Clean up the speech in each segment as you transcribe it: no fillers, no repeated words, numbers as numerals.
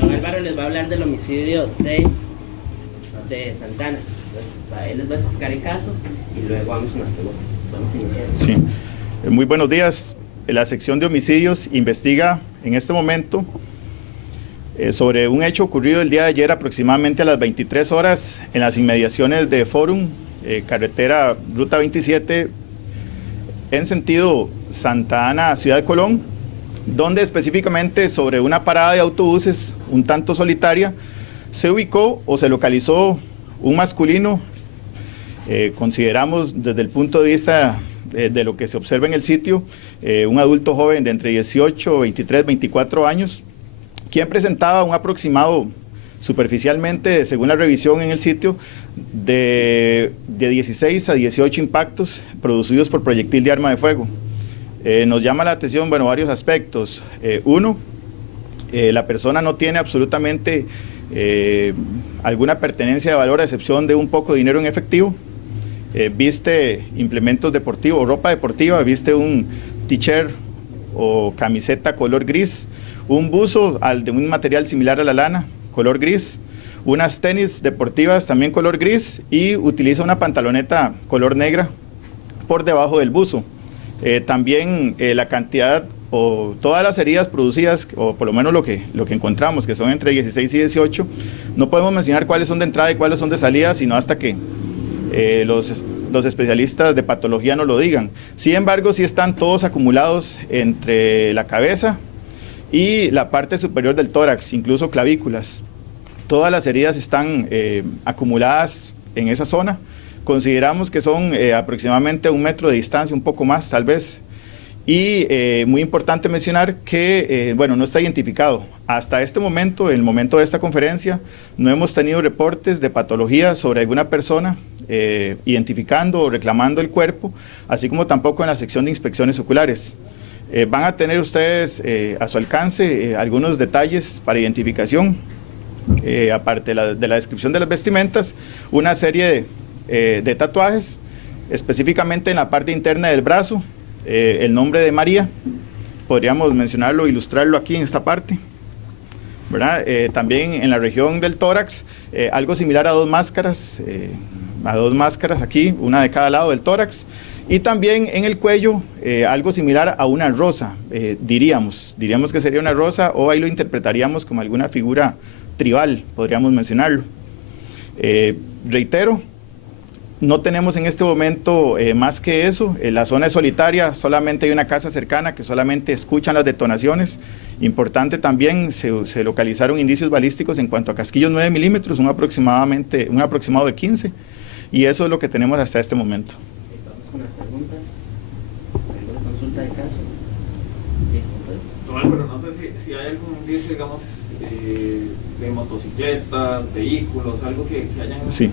Don Álvaro les va a hablar del homicidio de Santana. Entonces, él les va a explicar el caso y luego vamos con las preguntas. Vamos a iniciar. Sí. Muy buenos días. La sección de homicidios investiga en este momento sobre un hecho ocurrido el día de ayer aproximadamente a las 23 horas en las inmediaciones de Forum, carretera Ruta 27, en sentido Santa Ana, Ciudad de Colón, donde específicamente sobre una parada de autobuses un tanto solitaria se ubicó o se localizó un masculino, consideramos desde el punto de vista de lo que se observa en el sitio, un adulto joven de entre 18, 23, 24 años, quien presentaba un aproximado superficialmente, según la revisión en el sitio, de 16 a 18 impactos producidos por proyectil de arma de fuego. Nos llama la atención, bueno, varios aspectos. Uno, la persona no tiene absolutamente alguna pertenencia de valor a excepción de un poco de dinero en efectivo. Viste implementos deportivos, ropa deportiva, viste un t-shirt o camiseta color gris, un buzo de un material similar a la lana, color gris, unas tenis deportivas también color gris y utiliza una pantaloneta color negra por debajo del buzo. También la cantidad o todas las heridas producidas, o por lo menos lo que encontramos, que son entre 16 y 18, no podemos mencionar cuáles son de entrada y cuáles son de salida, sino hasta que los especialistas de patología nos lo digan. Sin embargo, sí están todos acumulados entre la cabeza y la parte superior del tórax, incluso clavículas. Todas las heridas están acumuladas en esa zona. Consideramos que son aproximadamente 1 metro de distancia, un poco más tal vez. Y muy importante mencionar que, bueno, no está identificado. Hasta este momento, en el momento de esta conferencia, no hemos tenido reportes de patología sobre alguna persona identificando o reclamando el cuerpo, así como tampoco en la sección de inspecciones oculares. Van a tener ustedes a su alcance algunos detalles para identificación, aparte de la descripción de las vestimentas, una serie de tatuajes, específicamente en la parte interna del brazo, el nombre de María, podríamos mencionarlo, ilustrarlo aquí en esta parte, ¿verdad? También en la región del tórax, algo similar a dos máscaras aquí, una de cada lado del tórax, y también en el cuello, algo similar a una rosa, diríamos que sería una rosa, o ahí lo interpretaríamos como alguna figura tribal, podríamos mencionarlo. Reitero, no tenemos en este momento más que eso. La zona es solitaria, solamente hay una casa cercana que solamente escuchan las detonaciones. Importante también, se localizaron indicios balísticos en cuanto a casquillos 9 milímetros, un aproximado de 15, y eso es lo que tenemos hasta este momento. Vamos con las preguntas. ¿Alguna consulta de caso? Listo, pues. Don Álvaro, no sé si hay algún indicio, digamos, de motocicletas, vehículos, algo que hayan... Sí.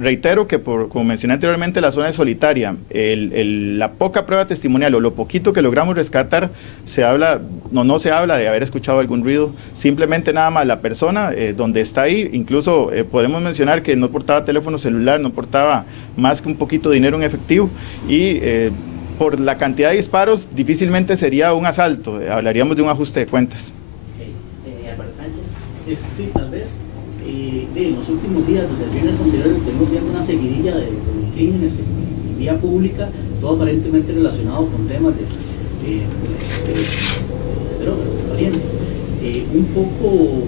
Reitero que, como mencioné anteriormente, la zona es solitaria. La poca prueba testimonial o lo poquito que logramos rescatar, no se habla de haber escuchado algún ruido, simplemente nada más la persona donde está ahí, incluso podemos mencionar que no portaba teléfono celular, no portaba más que un poquito de dinero en efectivo y por la cantidad de disparos difícilmente sería un asalto, hablaríamos de un ajuste de cuentas. Álvaro Sánchez. Sí, tal vez. En los últimos días, desde el viernes anterior, tenemos viendo una seguidilla de crímenes en vía pública, todo aparentemente relacionado con temas de droga, de violencia. Un poco,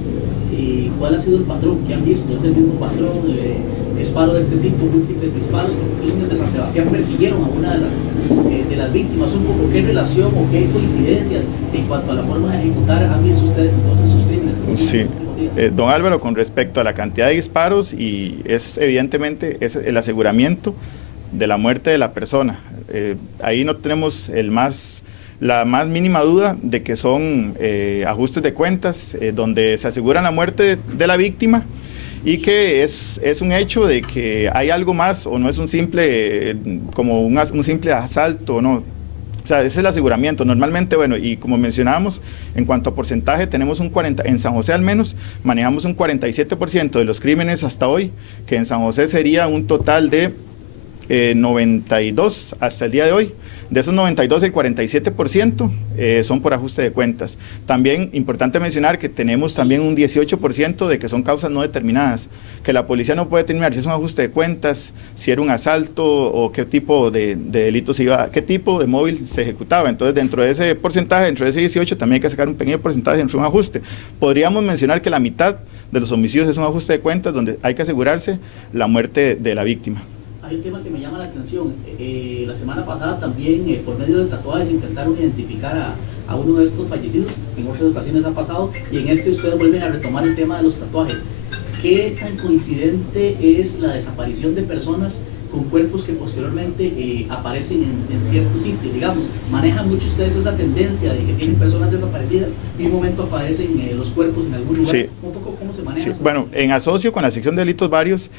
¿cuál ha sido el patrón que han visto? ¿Es el mismo patrón? ¿Disparo de este tipo, múltiples disparos? Los crímenes de San Sebastián persiguieron a una de las víctimas. Un poco, ¿qué relación o qué coincidencias en cuanto a la forma de ejecutar han visto ustedes entonces sus crímenes? Sí. Don Álvaro, con respecto a la cantidad de disparos, y es evidentemente es el aseguramiento de la muerte de la persona. Ahí no tenemos la más mínima duda de que son ajustes de cuentas, donde se aseguran la muerte de la víctima y que es un hecho de que hay algo más o no es un simple, como un simple asalto, no. O sea, ese es el aseguramiento. Normalmente, bueno, y como mencionábamos, en cuanto a porcentaje, tenemos en San José al menos, manejamos un 47% de los crímenes hasta hoy, que en San José sería un total de 92 hasta el día de hoy. De esos 92, el 47% son por ajuste de cuentas. También importante mencionar que tenemos también un 18% de que son causas no determinadas, que la policía no puede determinar si es un ajuste de cuentas, si era un asalto o qué tipo de delito se iba, qué tipo de móvil se ejecutaba. Entonces, dentro de ese porcentaje, dentro de ese 18, también hay que sacar un pequeño porcentaje dentro de un ajuste. Podríamos mencionar que la mitad de los homicidios es un ajuste de cuentas donde hay que asegurarse la muerte de la víctima. Hay un tema que me llama la atención. La semana pasada también, por medio de tatuajes, intentaron identificar a uno de estos fallecidos. En otras ocasiones ha pasado, y en este ustedes vuelven a retomar el tema de los tatuajes. ¿Qué tan coincidente es la desaparición de personas con cuerpos que posteriormente aparecen en ciertos sitios? Digamos, manejan mucho ustedes esa tendencia de que tienen personas desaparecidas y en un momento aparecen los cuerpos en algún lugar. Sí. Un poco cómo se maneja. Sí. Bueno, en asocio con la sección de delitos varios,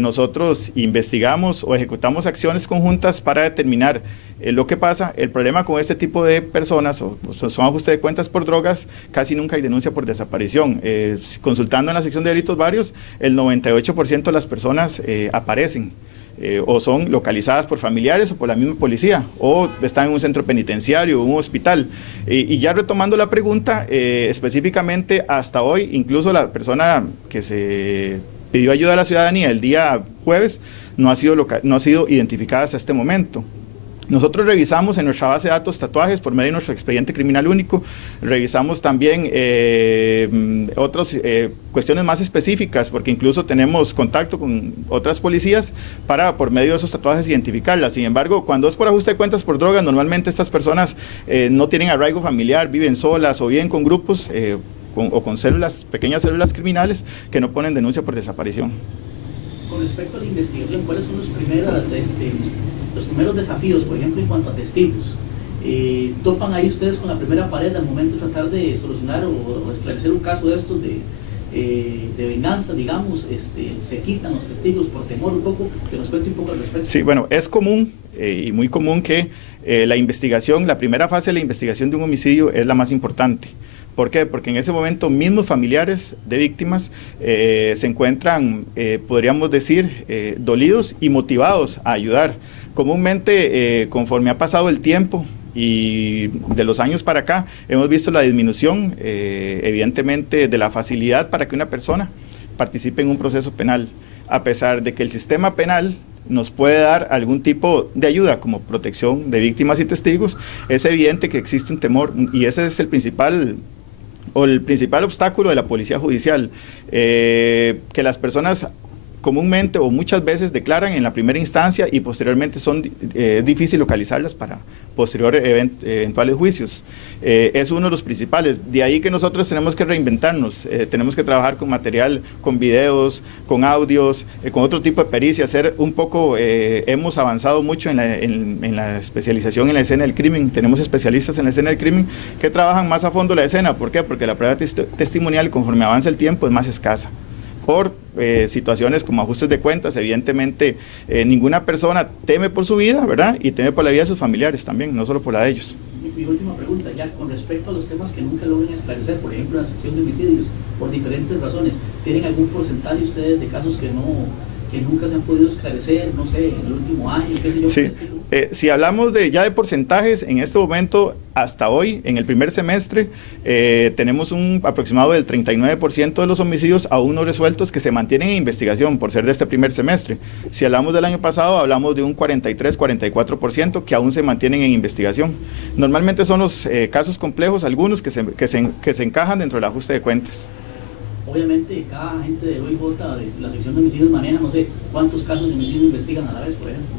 nosotros investigamos o ejecutamos acciones conjuntas para determinar lo que pasa. El problema con este tipo de personas, o son ajustes de cuentas por drogas, casi nunca hay denuncia por desaparición. Consultando en la sección de delitos varios, el 98% de las personas aparecen. O son localizadas por familiares o por la misma policía, o están en un centro penitenciario o un hospital. Y ya retomando la pregunta, específicamente hasta hoy, incluso la persona que se pidió ayuda a la ciudadanía el día jueves no ha sido identificada hasta este momento. Nosotros revisamos en nuestra base de datos tatuajes por medio de nuestro expediente criminal único, revisamos también otras cuestiones más específicas, porque incluso tenemos contacto con otras policías para por medio de esos tatuajes identificarlas. Sin embargo, cuando es por ajuste de cuentas por drogas, normalmente estas personas no tienen arraigo familiar, viven solas o bien con grupos o con pequeñas células criminales que no ponen denuncia por desaparición. Con respecto a la investigación, ¿cuáles son los primeros desafíos, por ejemplo, en cuanto a testigos? ¿Topan ahí ustedes con la primera pared al momento de tratar de solucionar o esclarecer un caso de estos de venganza, digamos? ¿Se quitan los testigos por temor un poco? Que nos cuente un poco al respecto. Sí, bueno, es común y muy común que la primera fase de la investigación de un homicidio es la más importante. ¿Por qué? Porque en ese momento mismos familiares de víctimas se encuentran, podríamos decir, dolidos y motivados a ayudar. Comúnmente, conforme ha pasado el tiempo y de los años para acá, hemos visto la disminución, evidentemente, de la facilidad para que una persona participe en un proceso penal, a pesar de que el sistema penal nos puede dar algún tipo de ayuda como protección de víctimas y testigos. Es evidente que existe un temor y ese es el principal obstáculo de la policía judicial, que las personas comúnmente o muchas veces declaran en la primera instancia y posteriormente es difícil localizarlas para posteriores eventuales juicios. Es uno de los principales. De ahí que nosotros tenemos que reinventarnos, tenemos que trabajar con material, con videos, con audios, con otro tipo de pericia, hacer un poco, hemos avanzado mucho en la especialización en la escena del crimen. Tenemos especialistas en la escena del crimen que trabajan más a fondo la escena. ¿Por qué? Porque la prueba testimonial, conforme avanza el tiempo, es más escasa. Por situaciones como ajustes de cuentas, evidentemente ninguna persona teme por su vida, ¿verdad? Y teme por la vida de sus familiares también, no solo por la de ellos. Mi última pregunta, ya con respecto a los temas que nunca logran esclarecer, por ejemplo, la sección de homicidios, por diferentes razones, ¿tienen algún porcentaje ustedes de casos que nunca se han podido esclarecer, no sé, en el último año, qué sé yo? Sí. Si hablamos ya de porcentajes, en este momento, hasta hoy, en el primer semestre, tenemos un aproximado del 39% de los homicidios aún no resueltos que se mantienen en investigación por ser de este primer semestre. Si hablamos del año pasado, hablamos de un 43-44% que aún se mantienen en investigación. Normalmente son los casos complejos, algunos que se encajan dentro del ajuste de cuentas. Obviamente cada agente del OIJ, de la sección de homicidios, maneja no sé cuántos casos de homicidio investigan a la vez, por ejemplo.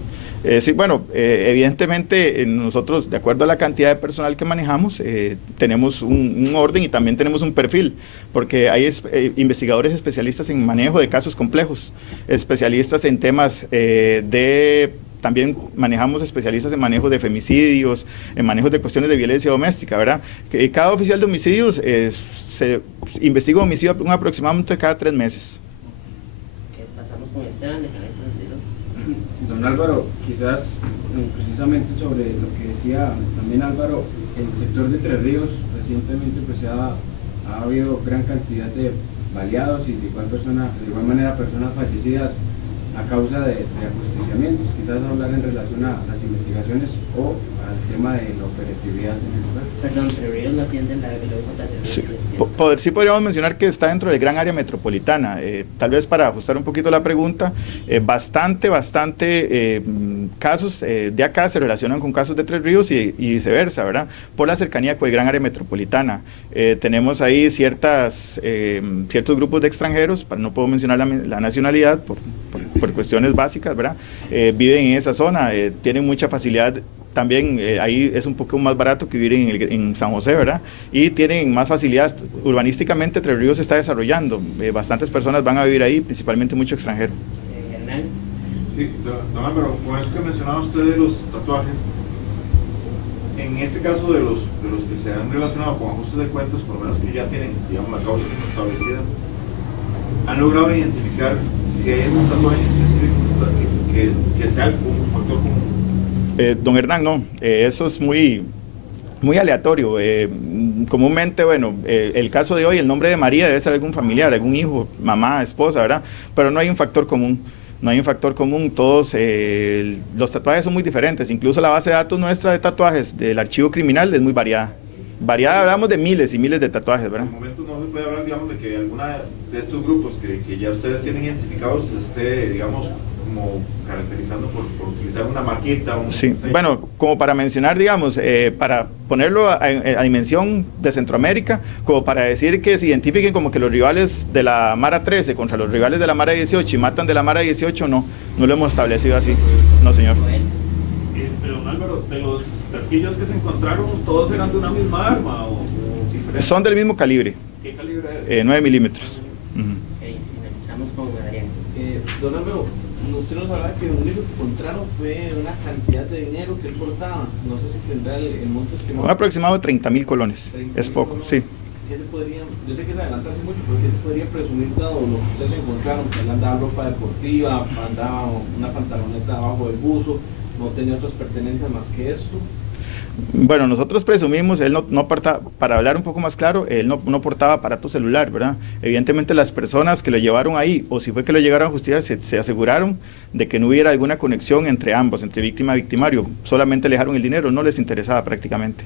Sí, bueno, evidentemente nosotros, de acuerdo a la cantidad de personal que manejamos, tenemos un orden y también tenemos un perfil, porque hay investigadores especialistas en manejo de casos complejos, especialistas en temas también manejamos especialistas en manejo de femicidios, en manejo de cuestiones de violencia doméstica, ¿verdad? Cada oficial de homicidios se investiga homicidio aproximadamente cada 3 meses. ¿Qué pasamos con Esteban de Canal 32? Don Álvaro, quizás precisamente sobre lo que decía también Álvaro, el sector de Entre Ríos recientemente pues ha habido gran cantidad de baleados y de igual manera personas fallecidas a causa de ajusticiamientos, quizás hablar en relación a las investigaciones o al tema de la operatividad en el lugar. Perdón, Entre Ríos no atienden la OJ. Sí, sí podríamos mencionar que está dentro del gran área metropolitana. Tal vez para ajustar un poquito la pregunta, bastante casos de acá se relacionan con casos de Tres Ríos y viceversa, ¿verdad? Por la cercanía con el gran área metropolitana. Tenemos ahí ciertos grupos de extranjeros, no puedo mencionar la nacionalidad por cuestiones básicas, ¿verdad? Viven en esa zona, tienen mucha facilidad. También ahí es un poco más barato que vivir en San José, ¿verdad? Y tienen más facilidades. Urbanísticamente Tres Ríos se está desarrollando. Bastantes personas van a vivir ahí, principalmente mucho extranjero. Hernán. Sí, don Álvaro, con eso que mencionaba usted de los tatuajes, en este caso de los que se han relacionado con ajustes de cuentas, por lo menos que ya tienen, digamos, la causa establecida, ¿han logrado identificar si hay algún tatuaje específico que sea un factor común? Don Hernán, no, eso es muy aleatorio. Comúnmente, bueno, el caso de hoy, el nombre de María debe ser algún familiar, algún hijo, mamá, esposa, ¿verdad? Pero no hay un factor común. No hay un factor común, todos los tatuajes son muy diferentes, incluso la base de datos nuestra de tatuajes del archivo criminal es muy variada. Hablamos de miles y miles de tatuajes, ¿verdad? En el momento no se puede hablar, digamos, de que alguna de estos grupos que ya ustedes tienen identificados esté, digamos, como caracterizando por utilizar una marquita. Sí, bueno, como para mencionar, digamos, para ponerlo a dimensión de Centroamérica, como para decir que se identifiquen como que los rivales de la Mara 13 contra los rivales de la Mara 18 y matan de la Mara 18, no lo hemos establecido así, no señor. Don Álvaro, de los casquillos que se encontraron, ¿todos eran de una misma arma o diferentes? Son del mismo calibre. ¿Qué calibre es? 9 milímetros. Finalizamos con Adrián. Don Álvaro, usted nos hablaba que lo único que encontraron fue una cantidad de dinero que él portaba. No sé si tendrá el monto estimado. Un aproximado de 30,000 colones. Es poco, colones. sí. ¿Qué se podría, yo sé que se adelanta hace mucho, pero ¿qué se podría presumir dado lo que ustedes encontraron? Que él andaba ropa deportiva, andaba una pantaloneta abajo del buzo, no tenía otras pertenencias más que esto. Bueno, nosotros presumimos, él no portaba, para hablar un poco más claro, él no portaba aparato celular, ¿verdad? Evidentemente las personas que lo llevaron ahí, o si fue que lo llegaron a justicia, se aseguraron de que no hubiera alguna conexión entre ambos, entre víctima y victimario. Solamente le dejaron el dinero, no les interesaba prácticamente.